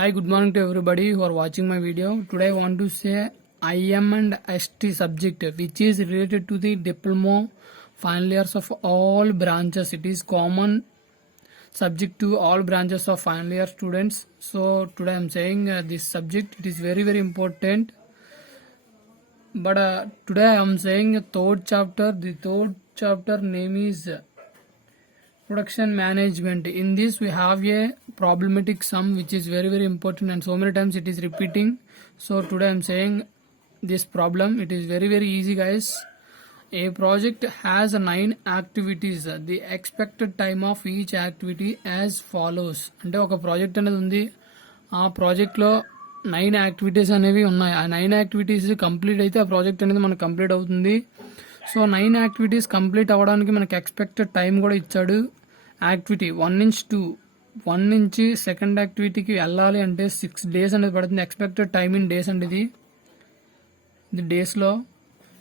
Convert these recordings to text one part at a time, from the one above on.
Hi, good morning to everybody who are watching my video. Today I want to say IM and ST subject which is related to the diploma final years of all branches. It is common subject to all branches of final year students. So today I am saying this subject, it is very important. But today I am saying a third chapter. The third chapter name is production management. In this we have a problematic sum which is very important, and so many times it is repeating. So today I am saying this problem. It is very easy, guys. A project has 9 activities. The expected time of each activity as follows. అంటే ఒక project అనేది ఉంది, ఆ ప్రాజెక్ట్లో 9 activities అనేవి ఉన్నాయి. ఆ 9 activities complete అయితే ఆ ప్రాజెక్ట్ అనేది మనకు కంప్లీట్ అవుతుంది. సో 9 యాక్టివిటీస్ కంప్లీట్ అవ్వడానికి మనకి ఎక్స్పెక్టెడ్ టైం కూడా ఇచ్చాడు. యాక్టివిటీ 1 నుంచి 2, 1 నుంచి సెకండ్ యాక్టివిటీకి వెళ్ళాలి అంటే 6 days అనేది పడుతుంది. ఎక్స్పెక్టెడ్ టైం ఇన్ డేస్ అండి ఇది డేస్లో.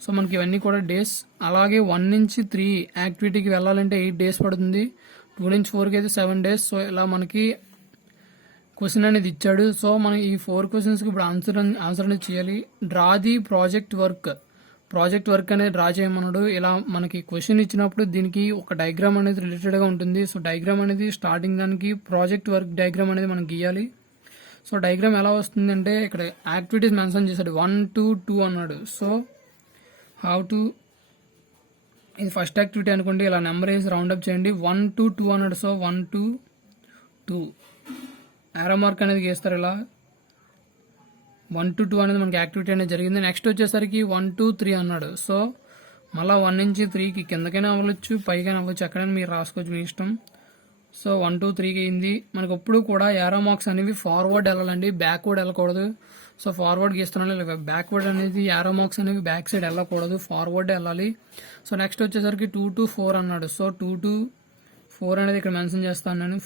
సో మనకి ఇవన్నీ కూడా డేస్. అలాగే 1 నుంచి 3 యాక్టివిటీకి వెళ్ళాలంటే 8 days పడుతుంది. 2 నుంచి 4కి అయితే 7 days. సో ఇలా మనకి క్వశ్చన్ అనేది ఇచ్చాడు. సో మనం ఈ 4 క్వశ్చన్స్కి ఇప్పుడు ఆన్సర్ అనేది చేయాలి. డ్రా ది ప్రాజెక్ట్ వర్క్ అనేది డ్రా చేయమన్నాడు. ఇలా మనకి క్వశ్చన్ ఇచ్చినప్పుడు దీనికి ఒక డయాగ్రామ్ అనేది రిలేటెడ్గా ఉంటుంది. సో డయాగ్రామ్ అనేది స్టార్టింగ్ దానికి ప్రాజెక్ట్ వర్క్ డయాగ్రామ్ అనేది మనం గీయాలి. సో డయాగ్రామ్ ఎలా వస్తుంది అంటే ఇక్కడ యాక్టివిటీస్ మెన్షన్ చేశాడు. 1 to 2 అన్నాడు. సో హౌ టు, ఇది ఫస్ట్ యాక్టివిటీ అనుకోండి, ఇలా నెంబర్ వేసి రౌండప్ చేయండి. 1 to 2 అన్నాడు. సో 1 to 2 యారో మార్క్ అనేది గీస్తారు. ఇలా 1 to 2 అనేది మనకి యాక్టివిటీ అనేది జరిగింది. నెక్స్ట్ వచ్చేసరికి 1 to 3 అన్నాడు. సో మళ్ళీ 1 నుంచి 3కి కిందకైనా అవ్వచ్చు, పైకైనా అవ్వచ్చు, ఎక్కడైనా మీరు రాసుకోవచ్చు, మీ ఇష్టం. సో 1 to 3కి అయింది. మనకు ఎప్పుడు కూడా యారో మార్క్స్ అనేవి ఫార్వర్డ్ వెళ్ళాలండి, బ్యాక్వర్డ్ వెళ్ళకూడదు. సో ఫార్వర్డ్ గీస్తున్నాను, బ్యాక్వర్డ్ అనేది యారో మార్క్స్ అనేవి బ్యాక్ సైడ్ వెళ్ళకూడదు, ఫార్వర్డ్ వెళ్ళాలి. సో నెక్స్ట్ వచ్చేసరికి 2 to 4 అన్నాడు. సో 2 to 4 అనేది ఇక్కడ మెన్షన్ చేస్తాను నేను.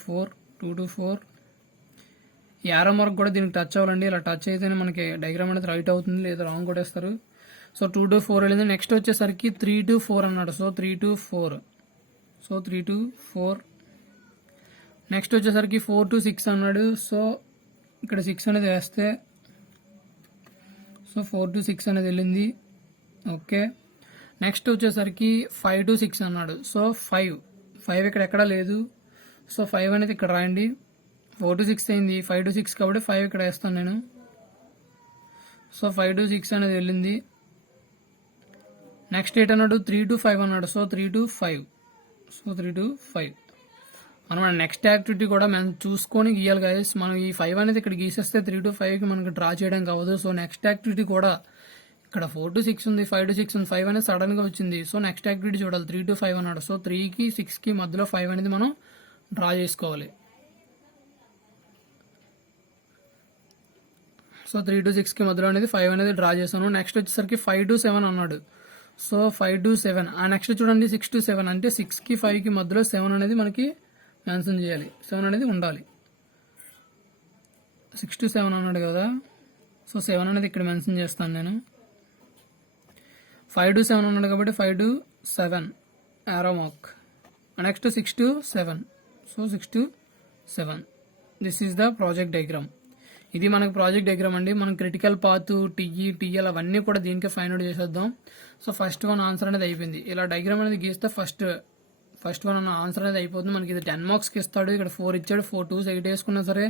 2 to 4 యారో మార్క్ కూడా దీనికి టచ్ అవ్వాలండి. ఇలా టచ్ అయితేనే మనకి డయాగ్రామ్ అనేది రైట్ అవుతుంది, లేదా రాంగ్ కొట్టేస్తారు. సో 2 to 4 వెళ్ళింది. నెక్స్ట్ వచ్చేసరికి 3 to 4 అన్నాడు. So 3 to 4. So 3 to 4. Next వచ్చేసరికి 4 to 6 అన్నాడు. సో ఇక్కడ 6 అనేది వేస్తే సో 4 to 6 అనేది వెళ్ళింది. ఓకే. నెక్స్ట్ వచ్చేసరికి 5 to 6 అన్నాడు. సో 5 ఇక్కడ ఎక్కడా లేదు. సో 5 అనేది ఇక్కడ రాయండి. 4 to 6 అయింది, 5 to 6 కాబట్టి 5 ఇక్కడ వేస్తాను నేను. సో 5 to 6 అనేది వెళ్ళింది. నెక్స్ట్ 8 అన్నాడు. 3 to 5 అన్నాడు. So 3 to 5. సో 3 to 5 అనమాట. నెక్స్ట్ యాక్టివిటీ కూడా మనం చూసుకొని గీయాలి గైస్. మనం ఈ 5 అనేది ఇక్కడ గీసేస్తే 3 to 5కి మనకి డ్రా చేయడానికి అవ్వదు. సో నెక్స్ట్ యాక్టివిటీ కూడా ఇక్కడ 4 to 6 ఉంది, 5 to 6 ఉంది, 5 అనేది సడన్గా వచ్చింది. సో నెక్స్ట్ యాక్టివిటీ చూడాలి. 3 to 5 అన్నాడు. సో 3కి 6కి మధ్యలో 5 అనేది మనం డ్రా చేసుకోవాలి. సో 3 to 6కి మధ్యలో అనేది 5 అనేది డ్రా చేశాను. నెక్స్ట్ వచ్చేసరికి 5 to 7 అన్నాడు. So 5 to 7. ఆ నెక్స్ట్ చూడండి 6 to 7 అంటే 6కి 5కి మధ్యలో 7 అనేది మనకి మెన్షన్ చేయాలి. 7 అనేది ఉండాలి. 6 to 7 అన్నాడు కదా. సో 7 అనేది ఇక్కడ మెన్షన్ చేస్తాను నేను. 5 to 7 అన్నాడు కాబట్టి 5 to 7 arrow mark. Next 6 to 7. So 6 to 7. This is the project diagram. ఇది మనకు ప్రాజెక్ట్ డయాగ్రామ్ అండి. మనం క్రిటికల్ పాత్, టీఎల్ అవన్నీ కూడా దీనికే ఫైండ్ అవుట్ చేసేద్దాం. సో ఫస్ట్ వన్ ఆన్సర్ అనేది అయిపోయింది. ఇలా డయాగ్రామ్ అనేది గీస్తే ఫస్ట్ వన్ ఆన్సర్ అనేది అయిపోతుంది. మనకి ఇది 10 మార్క్స్కి ఇస్తాడు. ఇక్కడ 4 ఇచ్చాడు. 4 2s 8 వేసుకున్నా సరే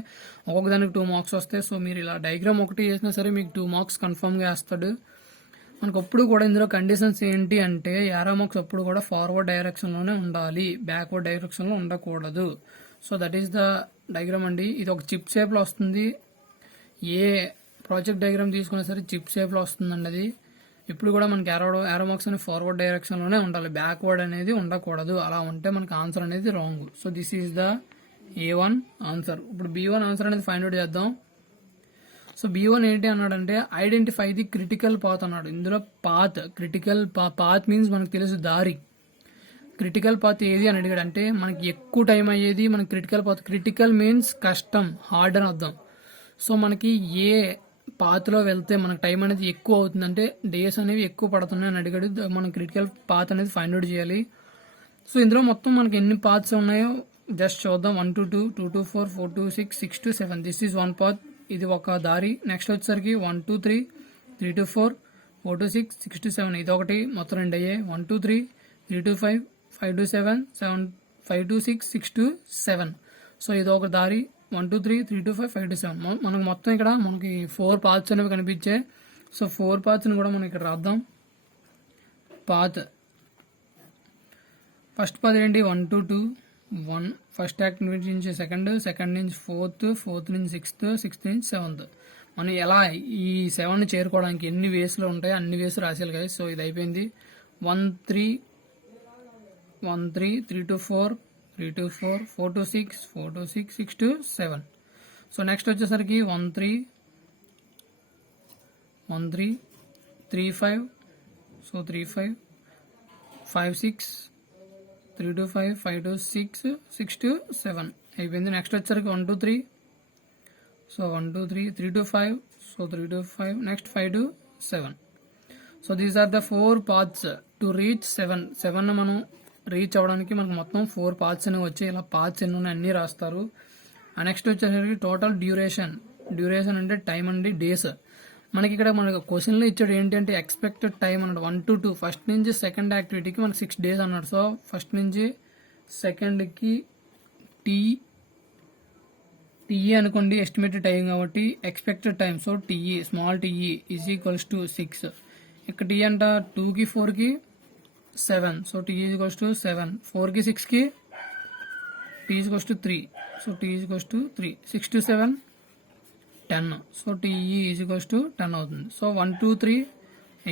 ఒక్కొక్క దానికి 2 మార్క్స్ వస్తాయి. సో మీరు ఇలా డయాగ్రామ్ ఒకటి వేసినా సరే మీకు 2 మార్క్స్ కన్ఫర్మ్గా వేస్తాడు. మనకు ఎప్పుడు కూడా ఇందులో కండిషన్స్ ఏంటి అంటే యారో మార్క్స్ ఎప్పుడు కూడా ఫార్వర్డ్ డైరెక్షన్లోనే ఉండాలి, బ్యాక్వర్డ్ డైరెక్షన్లో ఉండకూడదు. So that is the diagram అండి. ఇది ఒక చిప్ షేప్లో వస్తుంది. ఏ ప్రాజెక్ట్ డయాగ్రామ్ తీసుకున్నా సరే చిప్ షేప్లో వస్తుందండి. అది ఇప్పుడు కూడా మనకి యారో మార్క్స్ అనేది ఫార్వర్డ్ డైరెక్షన్లోనే ఉండాలి, బ్యాక్వర్డ్ అనేది ఉండకూడదు. అలా ఉంటే మనకి ఆన్సర్ అనేది wrong. So this is the A1 answer. ఇప్పుడు B1 ఆన్సర్ అనేది ఫైండ్ అవుట్ చేద్దాం. సో B1 ఏంటి అన్నాడంటే ఐడెంటిఫై ది క్రిటికల్ పాత్ అన్నాడు. ఇందులో క్రిటికల్ పాత్ మీన్స్ మనకు తెలుసు దారి. క్రిటికల్ పాత్ ఏది అని అడిగాడు అంటే మనకి ఎక్కువ టైం అయ్యేది మనకి క్రిటికల్ పాత్. క్రిటికల్ మీన్స్ కష్టం, హార్డ్ అని అర్థం. సో మనకి ఏ పాత్లో వెళ్తే మనకు టైం అనేది ఎక్కువ అవుతుంది అంటే డేస్ అనేవి ఎక్కువ పడుతున్నాయి అని అడిగాడు. మనం క్రిటికల్ పాత్ అనేది ఫైండ్ అవుట్ చేయాలి. సో ఇందులో మొత్తం మనకి ఎన్ని పాత్స్ ఉన్నాయో జస్ట్ చూద్దాం. 1 to 2, 2 to 4, 4 to 6, 6 to 7. This is 1 path. ఇది ఒక దారి. నెక్స్ట్ వచ్చేసరికి 1 2 3 3 to 4 4 to 6 6 to 7 ఇది ఒకటి, మొత్తం 2 అయ్యాయి. 1 2 3 3 to 5 5 to 7 7 5 to 6 6 to 7. So ఇది ఒక దారి. 1 2 3 3 to 5 5 to 7 మనకు మొత్తం ఇక్కడ మనకి 4 పాత్స్ అనేవి కనిపించాయి. సో 4 పాత్స్ని కూడా మనం ఇక్కడ రాద్దాం. పాత్ ఫస్ట్ పాత్ ఏంటి 1 to 2 1 ఫస్ట్ యాక్టివిటీ నుంచి సెకండ్ నుంచి ఫోర్త్ నుంచి సిక్స్త్ నుంచి సెవెంత్. మనం ఎలా ఈ 7ని చేరుకోవడానికి ఎన్ని వేస్లో ఉంటాయి అన్ని వేస్ రాసేయాలి కదా. సో ఇది అయిపోయింది. 1 3 3 to 4 3 to 4 4 to 6 4 to 6 6 to 7. So next వచ్చేసరికి 1 3 3 5 సో 3 5 5 6 3 to 5 5 to 6 6 to 7 అయిపోయింది. నెక్స్ట్ వచ్చేసరికి 1 2 3 so 1 2 3 3 to 5 so 3 to 5 next 5 to 7. So these are the 4 paths to reach 7 మనం రీచ్ అవ్వడానికి మనకు మొత్తం 4 పాత్స్ అనేవి వచ్చాయి. ఇలా పాత్స్ ఎన్ని ఉన్నాయి అన్నీ రాస్తారు. నెక్స్ట్ వచ్చేసరికి టోటల్ డ్యూరేషన్ అంటే టైం అండి, డేస్. మనకి ఇక్కడ మనకు క్వశ్చన్లో ఇచ్చాడు ఏంటంటే ఎక్స్పెక్టెడ్ టైం అన్నాడు 1 to 2 ఫస్ట్ నుంచి సెకండ్ యాక్టివిటీకి మనకి 6 days అన్నాడు. సో ఫస్ట్ నుంచి సెకండ్కి టీఈ అనుకోండి, ఎస్టిమేటెడ్ టైం కాబట్టి expected time. So TE small TE is equals to 6. ఇక్కడ టీ అంట 2కి 4కి 7 so T is equals to 7. 4కి 6కి T is equals to 3 so T is equals to 3. 6 to 7 10 so TE is equals to 10 అవుతుంది. So 1 2 3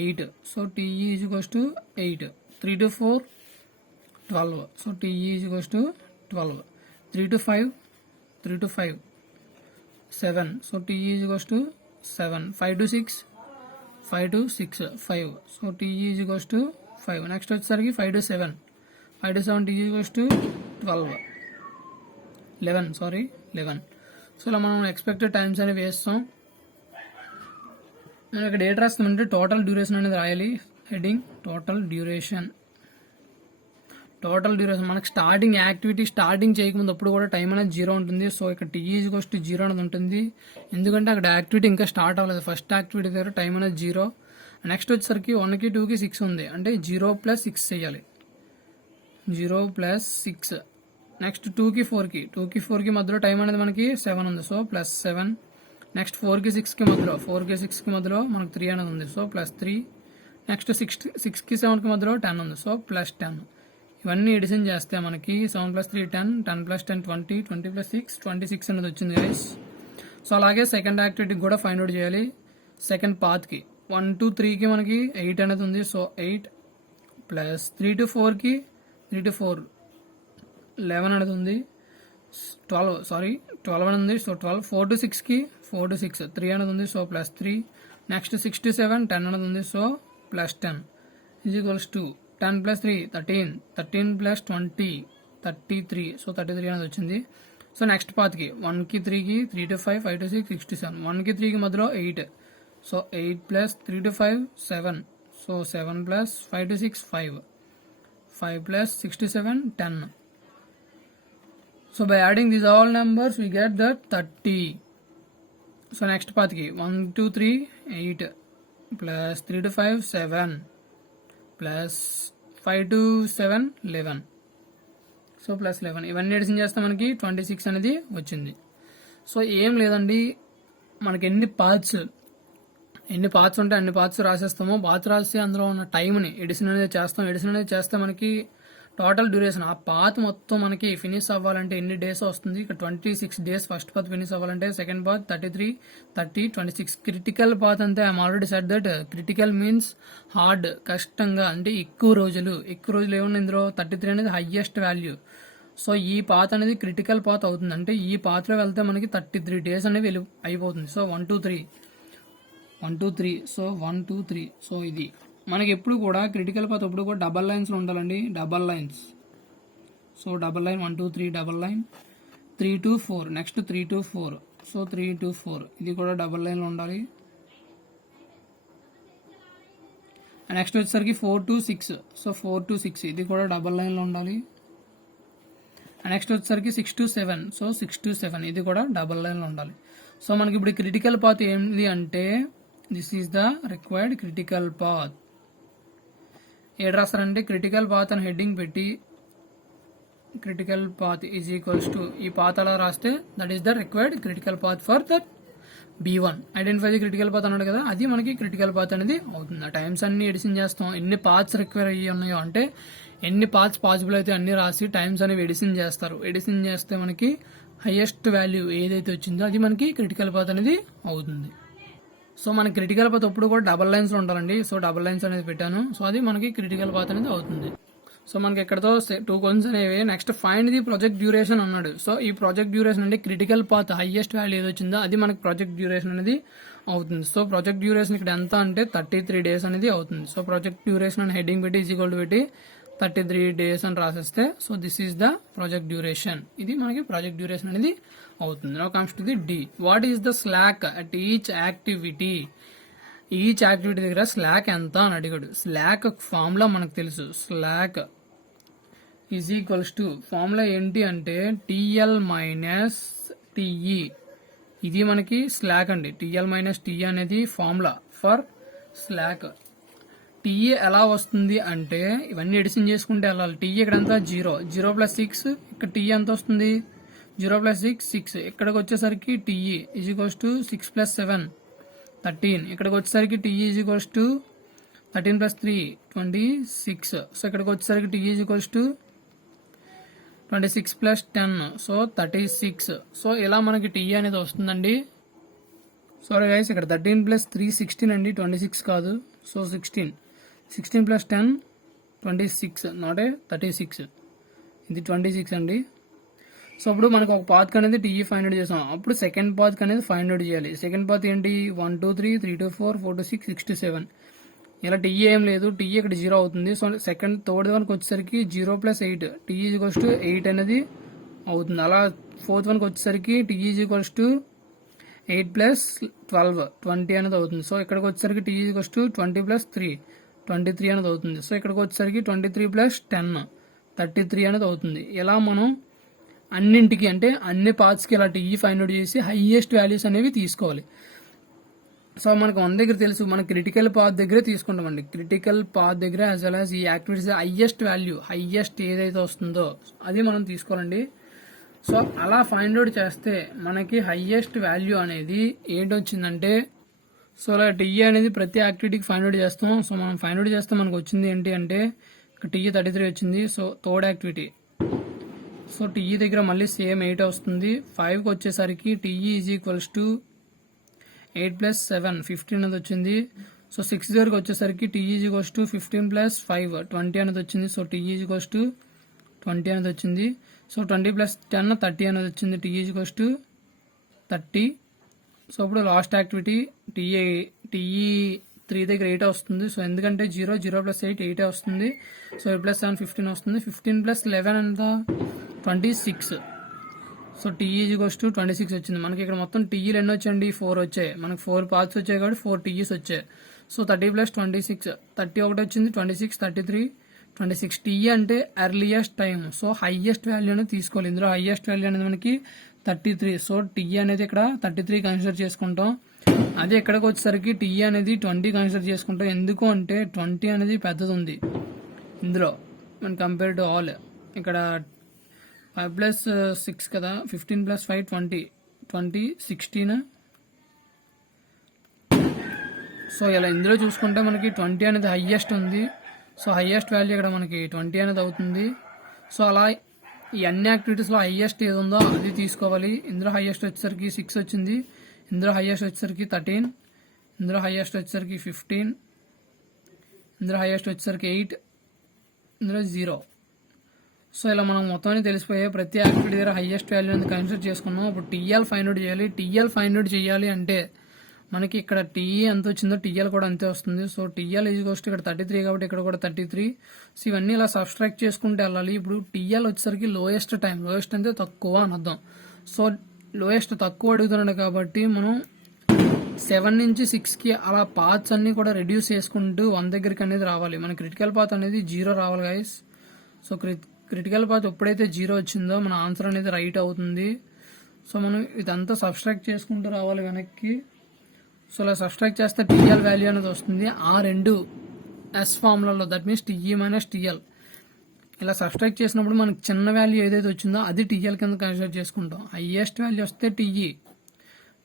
8 so TE is equals to 8. 3 to 4 12 so TE is equals to 12. 3 to 5 7 so TE is equals to 7. 5 to 6 5 to 6 5 so TE is equals to 5. Next వచ్చేసరికి 5 to 7 TE equals to 11. So ఇలా మనం expected times అనేవి వేస్తాం. మనం ఇక్కడ date రాస్తామంటే total duration అనేది రాయాలి. Heading total duration మనకి యాక్టివిటీ స్టార్టింగ్ చేయకముందు అప్పుడు కూడా టైం అనేది 0 ఉంటుంది. సో ఇక్కడ టీ ఈజ్ ఈక్వల్స్ టు 0 అనేది ఉంటుంది, ఎందుకంటే అక్కడ యాక్టివిటీ ఇంకా స్టార్ట్ అవ్వలేదు. ఫస్ట్ యాక్టివిటీ దగ్గర టైం అనేది 0. నెక్స్ట్ వచ్చేసరికి 1కి 2కి 6 ఉంది అంటే 0 + 6 చేయాలి. 0 + 6. నెక్స్ట్ 2కి 4కి మధ్యలో టైం అనేది మనకి 7 ఉంది. సో +7. నెక్స్ట్ 4కి 6కి మధ్యలో మనకు 3 అనేది ఉంది. సో +3. నెక్స్ట్ 6కి 7కి మధ్యలో 10 ఉంది. సో +10. ఇవన్నీ ఎడిషన్ చేస్తే మనకి 7 + 3 10 10 + 10 20 20 + 6 26 అనేది వచ్చింది గైస్. సో అలాగే సెకండ్ యాక్టివిటీకి కూడా ఫైండ్ అవుట్ చేయాలి. సెకండ్ పాత్కి 1 to 3కి మనకి 8 అనేది ఉంది. సో 8 + 3 to 4కి 11 అనేది ఉంది. 12 అనేది ఉంది. సో 12. 4 to 6కి 3 అనేది ఉంది. సో +3. నెక్స్ట్ 6 to 7 10 అనేది ఉంది. So +10 is equals to 10 + 3 13 13 + 20 33. So 33 అనేది వచ్చింది. సో నెక్స్ట్ పాత్కి 1కి 3కి 3 to 5 5 to 6 6 to 7 1కి 3కి మధ్యలో 8. So 8 + 3 to 5 7. So 7 + 5 to 6 5 + 6 to 7 10. So by adding these all numbers we get that 30. So next path ki 1 2 3 8 plus 3 to 5 7 plus 5 to 7 11. So +11 ఇవన్నీ edition చేస్తే మనకి 26 అనేది వచ్చింది. సో ఏం లేదండి, మనకి ఎన్ని పార్ట్స్ ఉంటే అన్ని పార్ట్స్ రాసేస్తాము. పార్ట్స్ రాసి అందులో ఉన్న టైంని ఎడిషన్ అనేది చేస్తే మనకి టోటల్ డ్యూరేషన్ ఆ పాత్ మొత్తం మనకి ఫినిష్ అవ్వాలంటే ఎన్ని డేస్ వస్తుంది. ఇక్కడ 26 days ఫస్ట్ పాత్ ఫినిష్ అవ్వాలంటే, సెకండ్ పాత్ 33 30 26. క్రిటికల్ పాత్ అంతే I'm already said that. Critical means hard, కష్టంగా, అంటే ఎక్కువ రోజులు ఏమన్నా ఇందులో 33 అనేది హైయెస్ట్ వాల్యూ. సో ఈ పాత్ అనేది క్రిటికల్ పాత్ అవుతుంది. అంటే ఈ పాత్లో వెళ్తే మనకి 33 days అనేవి అయిపోతుంది. So 1 2 3 so 1 2 3. సో ఇది మనకి ఎప్పుడు కూడా క్రిటికల్ పాత్ ఎప్పుడు కూడా డబల్ లైన్స్లో ఉండాలండి. Double lines. So double line 1 2 3 double line 3 to 4. Next 3 to 4. So 3 to 4 ఇది కూడా డబల్ లైన్లో ఉండాలి. నెక్స్ట్ వచ్చేసరికి 4 to 6. సో 4 to 6 ఇది కూడా డబల్ లైన్లో ఉండాలి. నెక్స్ట్ వచ్చేసరికి 6 to 7. సో 6 to 7 ఇది కూడా డబల్ లైన్లో ఉండాలి. సో మనకి ఇప్పుడు క్రిటికల్ పాత్ ఏంటి అంటే this is the required critical path. ఏడు రాస్తారంటే క్రిటికల్ పాత్ అని హెడ్డింగ్ పెట్టి critical path is equals to ఈ పాత్ అలా రాస్తే that is the required critical path for that B1. Identify the critical path అన్నాడు కదా, అది మనకి క్రిటికల్ పాత్ అనేది అవుతుంది. ఆ టైమ్స్ అన్ని ఎడిషన్ చేస్తాం, ఎన్ని పాత్స్ రిక్వైర్ అయ్యి ఉన్నాయో అంటే ఎన్ని పాత్స్ పాసిబుల్ అయితే అన్ని రాసి టైమ్స్ అనేవి ఎడిషన్ చేస్తారు. ఎడిషన్ చేస్తే మనకి హైయెస్ట్ వాల్యూ ఏదైతే వచ్చిందో అది మనకి క్రిటికల్ పాత్ అనేది అవుతుంది. సో మనకి క్రిటికల్ పాత్ ఎప్పుడు కూడా డబల్ లైన్స్ ఉండాలండి. సో డబల్ లైన్స్ అనేది పెట్టాను. సో అది మనకి క్రిటికల్ పాత్ అనేది అవుతుంది. సో మనకి ఎక్కడతో 2 క్వశ్చన్స్ అనేవి. Next find the project duration అన్నాడు. సో ఈ ప్రాజెక్ట్ డ్యూరేషన్ అంటే క్రిటికల్ పాత్ హైయెస్ట్ వాల్యూ ఏది వచ్చిందో అది మనకి ప్రాజెక్ట్ డ్యూరేషన్ అనేది అవుతుంది. సో ప్రాజెక్ట్ డ్యూరేషన్ ఇక్కడ ఎంత అంటే 33 days అనేది అవుతుంది. సో ప్రాజెక్ట్ డ్యూరేషన్ అని హెడ్డింగ్ పెట్టి ఈక్వల్ టు పెట్టి 33 days అని రాసేస్తే so this is the project duration. ఇది మనకి ప్రాజెక్ట్ డ్యూరేషన్ అనేది అవుతుంది. Now comes to the D. What is the slack at each activity? Each activity దగ్గర స్లాక్ ఎంత అని అడిగాడు. స్లాక్ ఫార్ములా మనకు తెలుసు. Slack is equals to formula ఏంటి అంటే టిఎల్ మైనస్ టిఈ. ఇది మనకి స్లాక్ అండి. టిఎల్ మైనస్ టిఈ అనేది ఫార్ములా ఫర్ స్లాక్. టిఈ ఎలా వస్తుంది అంటే ఇవన్నీ ఎడిషన్ చేసుకుంటే వెళ్ళాలి. టిఈ ఇక్కడ ఎంత 0 ప్లస్ 6, ఇక్కడ టిఈ ఎంత వస్తుంది 0 ప్లస్ 6. ఇక్కడికి వచ్చేసరికి TE is equals to 6 plus 7 13. ఇక్కడికి వచ్చేసరికి TE is equals to 13 plus 3 26. So ఇక్కడికి వచ్చేసరికి TE is equals to 26 plus 10 so 36. So ఇలా మనకి టీఈ అనేది వస్తుందండి. సారీ గైస్, ఇక్కడ 13 ప్లస్ 3 16 అండి, 26 కాదు. సో 16 ప్లస్ 10 26 నాట్ 36, ఇది 26 అండి. సో అప్పుడు మనకు ఒక పాత్ అనేది టీఈ ఫైండ్ అవుట్ చేసాం. అప్పుడు సెకండ్ పాత్ అనేది ఫైండ్ అవుట్ చేయాలి. సెకండ్ పాత్ ఏంటి 1 2 3 3 2 4 4 2 6 6 2 7. ఇలా టీఈ ఏం లేదు, టీఈ ఇక్కడ 0 అవుతుంది. సో థర్డ్ వన్కి వచ్చేసరికి 0 ప్లస్ 8 టీఈ ఈక్వల్స్ టు 8 అనేది అవుతుంది. అలా ఫోర్త్ వన్కి వచ్చేసరికి టీఈ ఈక్వల్స్ టు 8 ప్లస్ 12 20 అనేది అవుతుంది. సో ఇక్కడికి వచ్చేసరికి టీఈ ఈక్వల్స్ టు 20 ప్లస్ 3 23 అనేది అవుతుంది. సో ఇక్కడికి వచ్చేసరికి 23 ప్లస్ 10 33 అనేది అవుతుంది. ఇలా మనం అన్నింటికి అంటే అన్ని పార్ట్స్కి ఇలా టీఈ ఫైండ్ అవుట్ చేసి హైయెస్ట్ వాల్యూస్ అనేవి తీసుకోవాలి. సో మనకు వన్ దగ్గర తెలుసు, మన క్రిటికల్ పాత్ దగ్గరే తీసుకుంటామండి. క్రిటికల్ పాత్ దగ్గర యాజ్ వెల్ యాజ్ ఈ యాక్టివిటీస్ హైయెస్ట్ వాల్యూ హైయెస్ట్ ఏదైతే వస్తుందో అది మనం తీసుకోవాలండి. సో అలా ఫైండ్ అవుట్ చేస్తే మనకి హైయెస్ట్ వాల్యూ అనేది ఏంటి వచ్చిందంటే, సో అలా టీఈ అనేది ప్రతి యాక్టివిటీకి ఫైండ్ అవుట్ చేస్తాం. సో మనం ఫైండ్ అవుట్ చేస్తే మనకు వచ్చింది ఏంటి అంటే టీఈ 33 వచ్చింది. So third activity, so TE దగ్గర మళ్ళీ సేమ్ 8 వస్తుంది. 5కి వచ్చేసరికి TE is equals to 8 plus 7 15 అనేది వచ్చింది. సో 6 దగ్గరకు వచ్చేసరికి TE is equals to 15 plus 5 20 అనేది వచ్చింది. So TE is equals to 20 అనేది వచ్చింది. సో 20 ప్లస్ 10 30 అనేది వచ్చింది. TE is equals to 30. So ఇప్పుడు లాస్ట్ యాక్టివిటీ టీఈ 3 దగ్గర 8 వస్తుంది. సో ఎందుకంటే 0 ప్లస్ 8 వస్తుంది. సో 8 ప్లస్ 7 15 వస్తుంది. 15 ప్లస్ 11 ఎంత 26. సో టీఈ ఈక్వల్స్ టు 26 వచ్చింది. మనకి ఇక్కడ మొత్తం టీఈలు ఎన్ని వచ్చాయండి 4 వచ్చాయి. మనకి 4 పార్ట్స్ వచ్చాయి కాబట్టి 4 టీఈస్ వచ్చాయి. సో 30 ప్లస్ 26 31 వచ్చింది. 26 33 26. టీఈ అంటే earliest time. So highest value అనేది తీసుకోవాలి. ఇందులో హైయెస్ట్ వాల్యూ అనేది మనకి 33. సో టీఈ అనేది ఇక్కడ 33 కన్సిడర్ చేసుకుంటాం. అదే ఇక్కడికి వచ్చేసరికి టీఈ అనేది 20 కన్సిడర్ చేసుకుంటాం. ఎందుకు అంటే 20 అనేది పెద్దది ఉంది ఇందులో మన కంపేర్ టు ఆల్. ఇక్కడ 5 ప్లస్ 6 కదా, 15 ప్లస్ 5 20 16. సో ఇలా ఇందులో చూసుకుంటే మనకి 20 అనేది హైయెస్ట్ ఉంది. సో హైయెస్ట్ వాల్యూ ఇక్కడ మనకి 20 అనేది అవుతుంది. సో అలా ఈ అన్ని యాక్టివిటీస్లో హైయెస్ట్ ఏది ఉందో అది తీసుకోవాలి. ఇందులో హైయెస్ట్ వచ్చేసరికి 6 వచ్చింది. ఇందులో హైయెస్ట్ వచ్చేసరికి 13. ఇందులో హైయెస్ట్ వచ్చేసరికి 15. ఇందులో హైయెస్ట్ వచ్చేసరికి 8. ఇందులో 0. సో ఇలా మనం మొత్తాన్ని తెలిసిపోయే ప్రతి యాక్టివిటీ దగ్గర హైయెస్ట్ వాల్యూ అనేది కన్సిడర్ చేసుకున్నాం. ఇప్పుడు టీఎల్ ఫైండ్ అవుట్ చేయాలి. టీఎల్ ఫైండ్ అవుట్ చేయాలి అంటే మనకి ఇక్కడ టీఈ ఎంత వచ్చిందో టీఎల్ కూడా అంతే వస్తుంది. సో టీఎల్ ఈజ్ కోస్ట్ ఇక్కడ 33 కాబట్టి ఇక్కడ కూడా 33. సో ఇవన్నీ ఇలా సబ్స్ట్రాక్ట్ చేసుకుంటే వెళ్ళాలి. ఇప్పుడు టీఎల్ వచ్చేసరికి లోయెస్ట్ టైం, లోయెస్ట్ అంటే తక్కువ అని అర్థం. సో లోయెస్ట్ తక్కువ అడుగుతున్నాడు కాబట్టి మనం 7 నుంచి 6కి అలా పాత్స్ అన్ని కూడా రెడ్యూస్ చేసుకుంటూ 1 దగ్గరికి అనేది రావాలి. మన క్రిటికల్ పాత్ అనేది 0 రావాలి గైస్. సో క్రిటికల్ పాత్ ఎప్పుడైతే 0 వచ్చిందో మన ఆన్సర్ అనేది రైట్ అవుతుంది. సో మనం ఇదంతా సబ్స్ట్రాక్ట్ చేసుకుంటూ రావాలి వెనక్కి. సో ఇలా సబ్స్ట్రాక్ట్ చేస్తే టీఎల్ వాల్యూ అనేది వస్తుంది ఆ రెండు ఎస్ ఫార్ములాలో, that means TE minus TL. ఇలా సబ్స్ట్రాక్ట్ చేసినప్పుడు మనకి చిన్న వాల్యూ ఏదైతే వచ్చిందో అది టీఎల్ కింద కన్సిడర్ చేసుకుంటాం. హైయెస్ట్ వాల్యూ వస్తే టీఈ.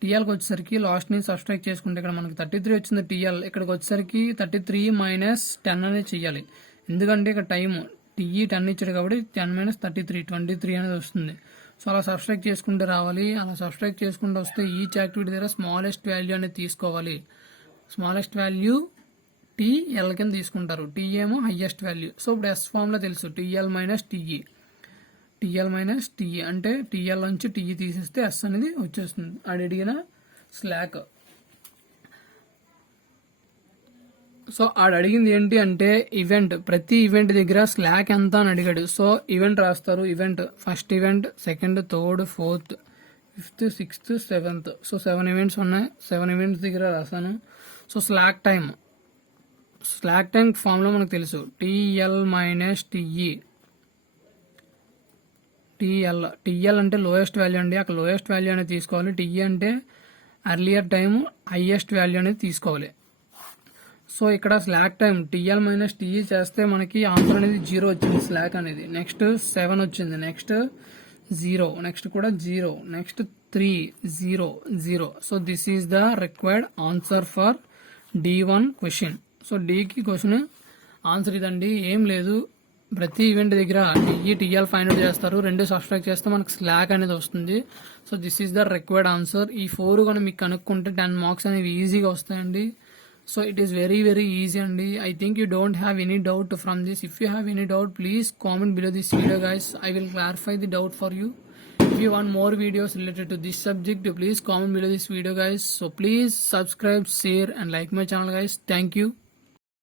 టీఎల్కి వచ్చేసరికి లాస్ట్ నుంచి సబ్స్ట్రాక్ట్ చేసుకుంటే ఇక్కడ మనకి 33 వచ్చింది టీఎల్, ఇక్కడికి వచ్చేసరికి 33 మైనస్ 10 అనేది చెయ్యాలి. ఎందుకంటే ఇక్కడ టైం టీఈ 10 ఇచ్చాడు కాబట్టి 10 మైనస్ 33 23 అనేది వస్తుంది. సో అలా సబ్స్ట్రాక్ట్ చేసుకుంటూ రావాలి. అలా సబ్స్ట్రాక్ట్ చేసుకుంటూ వస్తే ఈచ్ యాక్టివిటీ దగ్గర స్మాలెస్ట్ వాల్యూ అనేది తీసుకోవాలి. స్మాలెస్ట్ వాల్యూ టీఎల్ కింద తీసుకుంటారు, టీ ఏమో హైయెస్ట్ వాల్యూ. సో ఇప్పుడు ఎస్ ఫార్ములా తెలుసు, TL minus TE. TL minus TE అంటే టీఎల్ నుంచి టీఈ తీసేస్తే ఎస్ అనేది వచ్చేస్తుంది. అడిగిన స్లాక్. సో అడిగింది ఏంటి అంటే ఈవెంట్, ప్రతి ఈవెంట్ దగ్గర స్లాక్ ఎంత అని అడిగాడు. సో ఈవెంట్ రాస్తారు, event first event, second, third, fourth, fifth, sixth, seventh. So 7 events ఉన్నాయి, 7 ఈవెంట్స్ దగ్గర రాశాను. సో స్లాక్ టైం ఫార్ములా మనకు తెలుసు, టీఎల్ మైనస్ టీఈ. టీఎల్ అంటే లోయెస్ట్ వాల్యూ అండి, అక్కడ లోయెస్ట్ వాల్యూ అనేది తీసుకోవాలి. టీఈ అంటే అర్లియర్ టైం, హైయెస్ట్ వాల్యూ అనేది తీసుకోవాలి. సో ఇక్కడ slack time TL minus TE చేస్తే మనకి ఆన్సర్ అనేది 0 వచ్చింది, స్లాక్ అనేది. నెక్స్ట్ 7 వచ్చింది, నెక్స్ట్ 0, నెక్స్ట్ కూడా 0, next 3, 0, 0. So this is the required answer for D1 question. So డీకి క్వశ్చన్ ఆన్సర్ ఇదండి, ఏం లేదు. ప్రతి ఈవెంట్ దగ్గర టీఈ టీఎల్ ఫైండ్ అవుట్ చేస్తారు, రెండు సబ్స్ట్రాక్ట్ చేస్తే మనకు స్లాక్ అనేది వస్తుంది. So this is the required answer. ఈ 4 కూడా మీకు కనుక్కుంటే 10 మార్క్స్ అనేవి ఈజీగా వస్తాయండి. So it is very very easy అండి. I think you don't have any doubt from this. If you have any doubt please comment below this video guys. I will clarify the doubt for you. If you want more videos related to this subject, please comment below this video guys. So please subscribe, share and like my channel guys. Thank you.